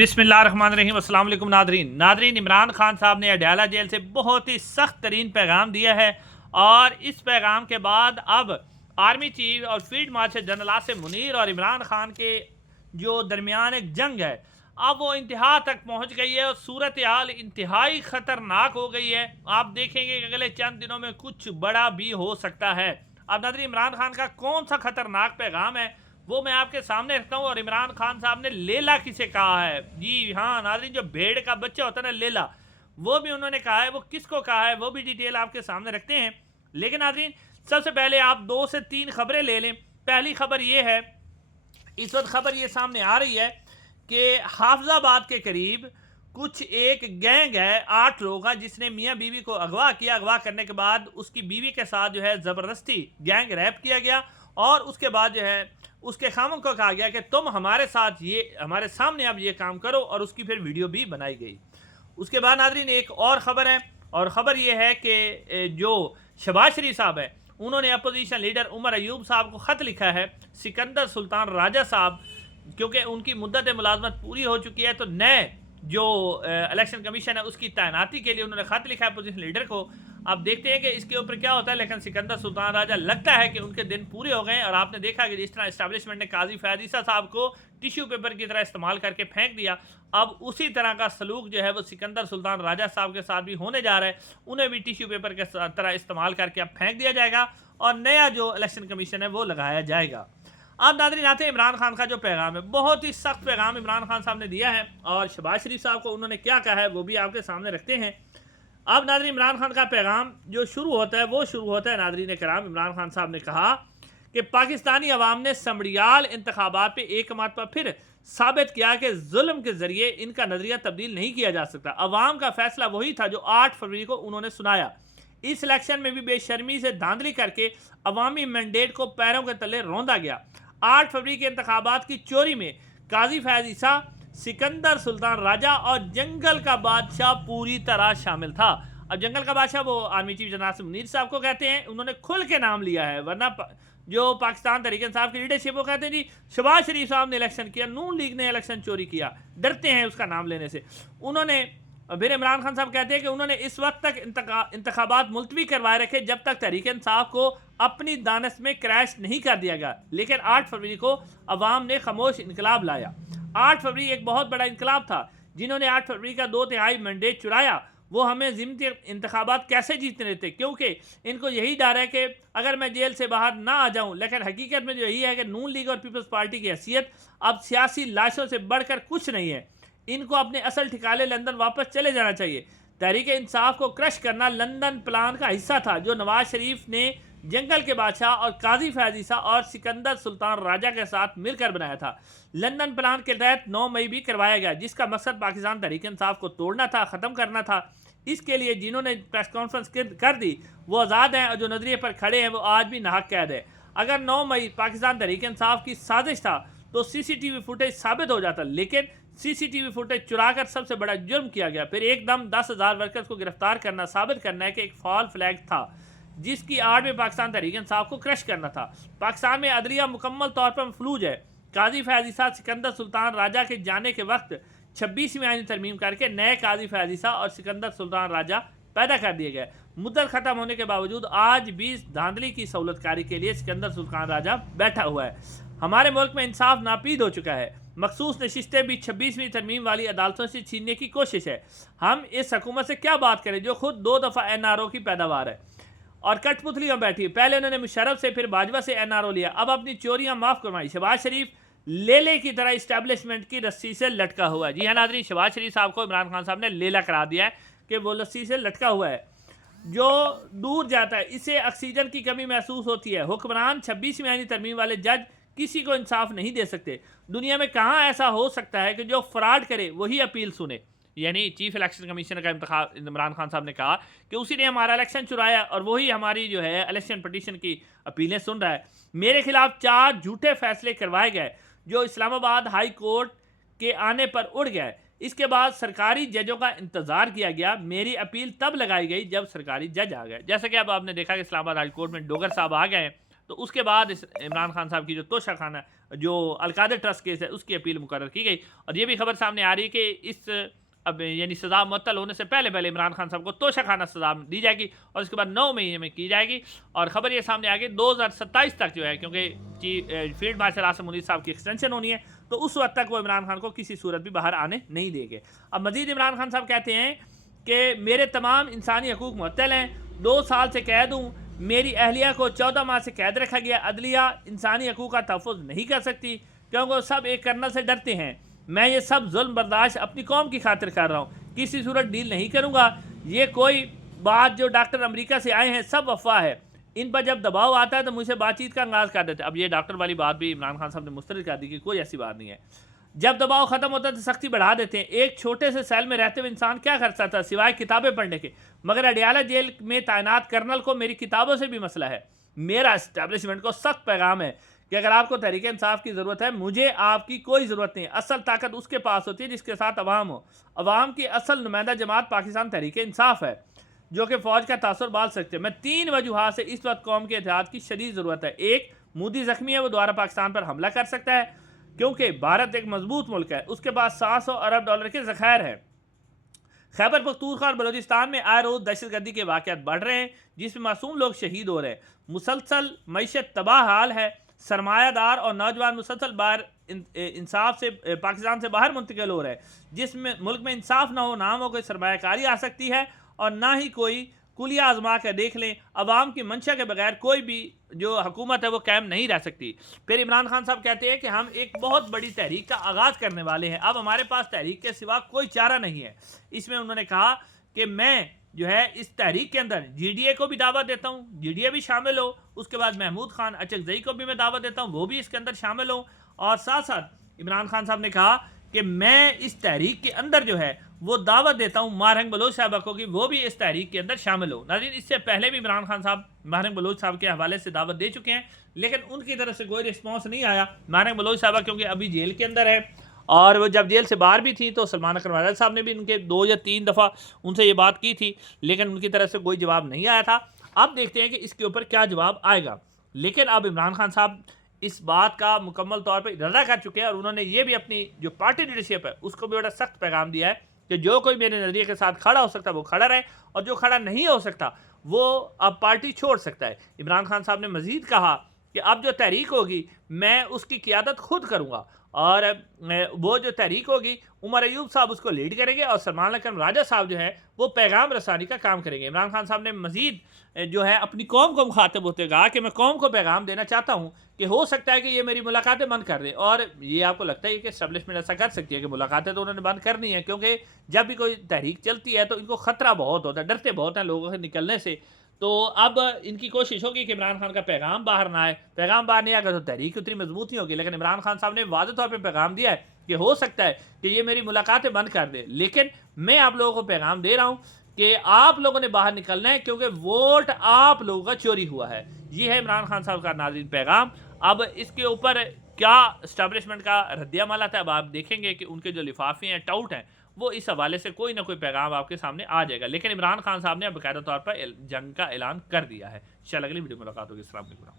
बिस्मिल्लाहिर्रहमानिर्रहीम। अस्सलाम वालेकुम नादरीन, इमरान खान साहब ने अडयाला जेल से बहुत ही सख्त तरीन पैगाम दिया है और इस पैगाम के बाद अब आर्मी चीफ और field marshal general Asim Munir और इमरान खान के जो दरमियान एक जंग है अब वो इंतहा तक पहुंच गई है और सूरत हाल इंतहाई ख़तरनाक हो गई है। आप देखेंगे कि अगले चंद दिनों में कुछ बड़ा भी हो सकता है। अब नादरीन, इमरान खान का कौन सा ख़तरनाक पैगाम है वो मैं आपके सामने रखता हूँ। और इमरान खान साहब ने लेला किसे कहा है? जी हाँ नाज़रीन, जो भेड़ का बच्चा होता है ना लेला, वो भी उन्होंने कहा है। वो किसको कहा है वो भी डिटेल आपके सामने रखते हैं। लेकिन नाज़रीन, सबसे पहले आप 2 से 3 खबरें ले लें। पहली खबर ये है, इस वक्त खबर ये सामने आ रही है कि हाफिजाबाद के करीब कुछ एक गैंग है 8 लोगों का, जिसने मियाँ बीवी को अगवा किया। अगवा करने के बाद उसकी बीवी के साथ जो है ज़बरदस्ती गैंग रैप किया गया और उसके बाद जो है उसके खामों को कहा गया कि तुम हमारे साथ ये हमारे सामने अब ये काम करो, और उसकी फिर वीडियो भी बनाई गई। उसके बाद नाज़रीन एक और ख़बर है, और ख़बर ये है कि जो शहबाज शरीफ साहब है उन्होंने अपोजिशन लीडर उमर अयूब साहब को ख़त लिखा है। सिकंदर सुल्तान राजा साहब, क्योंकि उनकी मुद्दत मुलाजमत पूरी हो चुकी है, तो नए जो इलेक्शन कमीशन है उसकी तैनाती के लिए उन्होंने ख़त लिखा है अपोजिशन लीडर को। अब देखते हैं कि इसके ऊपर क्या होता है। लेकिन सिकंदर सुल्तान राजा लगता है कि उनके दिन पूरे हो गए। और आपने देखा कि जिस तरह इस्टेब्लिशमेंट ने काजी फैज़ ईसा साहब को टिश्यू पेपर की तरह इस्तेमाल करके फेंक दिया, अब उसी तरह का सलूक जो है वो सिकंदर सुल्तान राजा साहब के साथ भी होने जा रहा है। उन्हें भी टिश्यू पेपर के तरह इस्तेमाल करके अब फेंक दिया जाएगा और नया जो इलेक्शन कमीशन है वो लगाया जाएगा। अब नाज़रीन आते हैं इमरान खान का जो पैगाम है, बहुत ही सख्त पैगाम इमरान खान साहब ने दिया है और शहबाज शरीफ साहब को उन्होंने क्या कहा है वो भी आपके सामने रखते हैं। अब नाज़रीन, इमरान खान का पैगाम जो शुरू होता है वो शुरू होता है नाज़रीन कराम, इमरान खान साहब ने कहा कि पाकिस्तानी अवाम ने समड़ियाल इंतखाबात पे एक मरतबा फिर साबित किया कि जुल्म के ज़रिए इनका नज़रिया तब्दील नहीं किया जा सकता। अवाम का फैसला वही था जो 8 फरवरी को उन्होंने सुनाया। इस इलेक्शन में भी बेशर्मी से धांधली करके अवामी मैंडेट को पैरों के तले रौंदा गया। 8 फरवरी के इंतखाबात की चोरी में काजी फैज़ ईसा, सिकंदर सुल्तान राजा और जंगल का बादशाह पूरी तरह शामिल था। अब जंगल का बादशाह वो army chief general Asim Munir साहब को कहते हैं, उन्होंने खुल के नाम लिया है, वरना जो पाकिस्तान तहरीक इंसाफ की लीडरशिप वो कहते हैं जी शहबाज शरीफ साहब ने इलेक्शन किया, नून लीग ने इलेक्शन चोरी किया, डरते हैं उसका नाम लेने से। उन्होंने फिर इमरान खान साहब कहते हैं कि उन्होंने इस वक्त तक इंतखाबात मुलतवी करवाए रखे जब तक तहरीक इंसाफ को अपनी दानस में क्रैश नहीं कर दिया गया। लेकिन 8 फरवरी को अवाम ने खामोश इनकलाब लाया। 8 फरवरी एक बहुत बड़ा इनकलाब था। जिन्होंने 8 फरवरी का 2/3 मैंडेट चुराया वो हमें ज़िम्मती इंतखाबात कैसे जीतने देते, क्योंकि इनको यही डर है कि अगर मैं जेल से बाहर ना आ जाऊं। लेकिन हकीकत में जो यही है कि नून लीग और पीपल्स पार्टी की हैसियत अब सियासी लाशों से बढ़कर कुछ नहीं है। इनको अपने असल ठिकाने लंदन वापस चले जाना चाहिए। तहरीक इंसाफ को क्रश करना लंदन प्लान का हिस्सा था जो नवाज शरीफ ने जंगल के बादशाह और काजी फैज़ ईसा और सिकंदर सुल्तान राजा के साथ मिलकर बनाया था। लंदन प्लान के तहत 9 मई भी करवाया गया, जिसका मकसद पाकिस्तान तहरीक इंसाफ को तोड़ना था, ख़त्म करना था। इसके लिए जिन्होंने प्रेस कॉन्फ्रेंस कर दी वो आज़ाद हैं और जो नजरिए पर खड़े हैं वो आज भी नाहक कैद है। अगर 9 मई पाकिस्तान तहरीक इंसाफ की साजिश था तो CCTV फुटेज साबित हो जाता, लेकिन CCTV फुटेज चुराकर सबसे बड़ा जुर्म किया गया। फिर एकदम 10,000 वर्कर्स को गिरफ्तार करना साबित करना है कि एक फॉल फ्लैग था जिसकी आड़ में पाकिस्तान तहरीक इंसाफ को क्रश करना था। पाकिस्तान में अदलिया मुकम्मल तौर पर मफलूज है। काजी फैज़ ईसा सिकंदर सुल्तान राजा के जाने के वक्त 26वीं आईनी तरमीम करके नए काजी फैज़ ईसा और सिकंदर सुल्तान राजा पैदा कर दिए गए। मुद्दत ख़त्म होने के बावजूद आज भी धांधली की सहूलतकारी के लिए सिकंदर सुल्तान राजा बैठा हुआ है। हमारे मुल्क में इंसाफ नापीद हो चुका है। मखसूस नशिस्तें भी 26वीं तरमीम वाली अदालतों से छीनने की कोशिश है। हम इस हुकूमत से क्या बात करें जो खुद 2 दफ़ा NRO की पैदावार है और कठपुतलियों बैठी है। पहले उन्होंने मुशर्रफ से फिर बाजवा से NRO लिया, अब अपनी चोरियां माफ़ करवाई। शहबाज शरीफ लेले की तरह इस्टेब्लिशमेंट की रस्सी से लटका हुआ है। जी हाँ नाज़रीन, शहबाज शरीफ साहब को इमरान खान साहब ने लेला करा दिया है कि वो रस्सी से लटका हुआ है। जो दूर जाता है इसे ऑक्सीजन की कमी महसूस होती है। हुक्मरान 26वीं आईनी तरमीम वाले जज किसी को इंसाफ नहीं दे सकते। दुनिया में कहाँ ऐसा हो सकता है कि जो फ्रॉड करे वही अपील सुने। यानी चीफ इलेक्शन कमीशनर का इंतखाब इमरान खान साहब ने कहा कि उसी ने हमारा इलेक्शन चुराया और वही हमारी जो है इलेक्शन पटिशन की अपीलें सुन रहा है। मेरे खिलाफ 4 झूठे फैसले करवाए गए जो इस्लामाबाद हाई कोर्ट के आने पर उड़ गए। इसके बाद सरकारी जजों का इंतज़ार किया गया। मेरी अपील तब लगाई गई जब सरकारी जज आ गए। जैसे कि अब आपने देखा कि इस्लामाबाद हाई कोर्ट में डोगर साहब आ गए, तो उसके बाद इस इमरान खान साहब की जो तोशा खाना जो अलकायदा ट्रस्ट केस है उसकी अपील मुकर्रर की गई। और ये भी खबर सामने आ रही है कि इस अब यानी सज़ा मुअत्तल होने से पहले पहले इमरान खान साहब को तोशा खाना सज़ा दी जाएगी और उसके बाद 9 महीने में की जाएगी। और ख़बर ये सामने आ गई 2027 तक जो है, क्योंकि फील्ड मार्शल आसिम मुनीर साहब की एक्सटेंशन होनी है, तो उस वक्त तक वो इमरान खान को किसी सूरत भी बाहर आने नहीं देंगे। अब मजीद इमरान खान साहब कहते हैं कि मेरे तमाम इंसानी हकूक़ मुअत्तल हैं, 2 साल से कैद हूँ, मेरी अहलिया को 14 माह से कैद रखा गया, अदलिया इंसानी हकूक़ का तहफ़्फ़ुज़ नहीं कर सकती क्योंकि वो सब एक कर्नल से डरते हैं। मैं ये सब जुल्म बर्दाश्त अपनी कौम की खातिर कर रहा हूँ, किसी सूरत डील नहीं करूँगा। ये कोई बात जो डॉक्टर अमेरिका से आए हैं सब अफवाह है, इन पर जब दबाव आता है तो मुझसे बातचीत का आगाज़ कर देते। अब ये डॉक्टर वाली बात भी इमरान खान साहब ने मुस्तरद कर दी कि कोई ऐसी बात नहीं है। जब दबाव ख़त्म होता है तो सख्ती बढ़ा देते हैं। एक छोटे से सेल में रहते हुए इंसान क्या कर सकता है सिवाय किताबें पढ़ने के, मगर अडियाला जेल में तैनात कर्नल को मेरी किताबों से भी मसला है। मेरा इस्टेब्लिशमेंट को सख्त पैगाम है कि अगर आपको तहरीक इंसाफ की ज़रूरत है, मुझे आपकी कोई ज़रूरत नहीं। असल ताकत उसके पास होती है जिसके साथ अवाम हो। अवाम की असल नुमाइंदा जमात पाकिस्तान तहरीक इंसाफ है जो कि फ़ौज का तासुर बाल सकते हैं। मैं 3 वजूहात से इस वक्त कौम के इत्तेहाद की शदीद ज़रूरत है। एक, मोदी ज़ख्मी है, वो दोबारा पाकिस्तान पर हमला कर सकता है क्योंकि भारत एक मजबूत मुल्क है, उसके पास $700 अरब के ज़ख़ायर हैं। खैबर पख्तूनख्वा और बलूचिस्तान में आए रोज़ दहशतगर्दी के वाक़यात बढ़ रहे हैं जिसमें मासूम लोग शहीद हो रहे हैं। मुसलसल मईशत तबाह हाल है, सरमायादार और नौजवान मुसलसल बाहर इंसाफ से पाकिस्तान से बाहर मुंतकिल हो रहे हैं, जिसमें मुल्क में इंसाफ ना हो, ना हो कोई सरमायाकारी आ सकती है और ना ही कोई कुलिया आजमा कर देख लें। अवाम की मंशा के बगैर कोई भी जो हुकूमत है वो कायम नहीं रह सकती। फिर इमरान खान साहब कहते हैं कि हम एक बहुत बड़ी तहरीक का आगाज़ करने वाले हैं, अब हमारे पास तहरीक के सिवा कोई चारा नहीं है। इसमें उन्होंने कहा कि मैं जो है इस तहरीक के अंदर GDA को भी दावत देता हूँ, GDA भी शामिल हो, उसके बाद महमूद खान अचकजई को भी मैं दावत देता हूँ, वो भी इसके अंदर शामिल हो। और साथ साथ इमरान खान साहब ने कहा कि मैं इस तहरीक के अंदर जो है वो दावत देता हूँ मारंग बलोच साहबा को कि वो भी इस तहरीक के अंदर शामिल हो। नाज़रीन, इससे पहले भी इमरान खान साहब मारंग बलोच साहब के हवाले से दावत दे चुके हैं, लेकिन उनकी तरफ से कोई रिस्पॉन्स नहीं आया। मारंग बलोच साहबा क्योंकि अभी जेल के अंदर है और वो जब जेल से बाहर भी थी तो सलमान अकरम साहब ने भी उनके 2 या 3 दफ़ा उनसे ये बात की थी, लेकिन उनकी तरफ से कोई जवाब नहीं आया था। अब देखते हैं कि इसके ऊपर क्या जवाब आएगा। लेकिन अब इमरान खान साहब इस बात का मुकम्मल तौर पर इरादा कर चुके हैं और उन्होंने ये भी अपनी जो पार्टी लीडरशिप है उसको भी बड़ा सख्त पैगाम दिया है कि जो कोई मेरे नज़रिए के साथ खड़ा हो सकता है वो खड़ा रहे और जो खड़ा नहीं हो सकता वो अब पार्टी छोड़ सकता है। इमरान खान साहब ने मज़ीद कहा कि अब जो तहरीक होगी मैं उसकी क़ियादत खुद करूँगा और वो जो तहरीक होगी उमर अयूब साहब उसको लीड करेंगे और सलमान अकरम राजा साहब जो है वो पैगाम रसानी का काम करेंगे। इमरान खान साहब ने मज़ीद जो है अपनी कौम को मुखातिब होते कहा कि मैं कौम को पैगाम देना चाहता हूँ कि हो सकता है कि ये मेरी मुलाकातें बंद कर दें। और ये आपको लगता है कि इस्टेब्लिशमेंट ऐसा कर सकती है कि मुलाकातें तो उन्होंने बंद करनी है, क्योंकि जब भी कोई तहरीक चलती है तो इनको ख़तरा बहुत होता है, डरते बहुत हैं लोगों से निकलने से। तो अब इनकी कोशिश होगी कि इमरान खान का पैगाम बाहर ना आए। पैगाम बाहर नहीं आएगा तो तहरीक उतनी मजबूत नहीं होगी। लेकिन इमरान खान साहब ने वाज़ेह तौर पर पैगाम दिया है कि हो सकता है कि ये मेरी मुलाकातें बंद कर दे, लेकिन मैं आप लोगों को पैगाम दे रहा हूँ कि आप लोगों ने बाहर निकलना है क्योंकि वोट आप लोगों का चोरी हुआ है। ये है इमरान खान साहब का नाज़रीन पैगाम। अब इसके ऊपर क्या इस्टेब्लिशमेंट का रद्द-ए-अमल आता है, अब आप देखेंगे कि उनके जो लिफाफे हैं, टाउट हैं, वो इस हवाले से कोई ना कोई पैगाम आपके सामने आ जाएगा। लेकिन इमरान खान साहब ने बाकायदा तौर पर जंग का ऐलान कर दिया है। इंशाअल्लाह अगली वीडियो में मुलाकात होगी। अस्सलाम वालेकुम।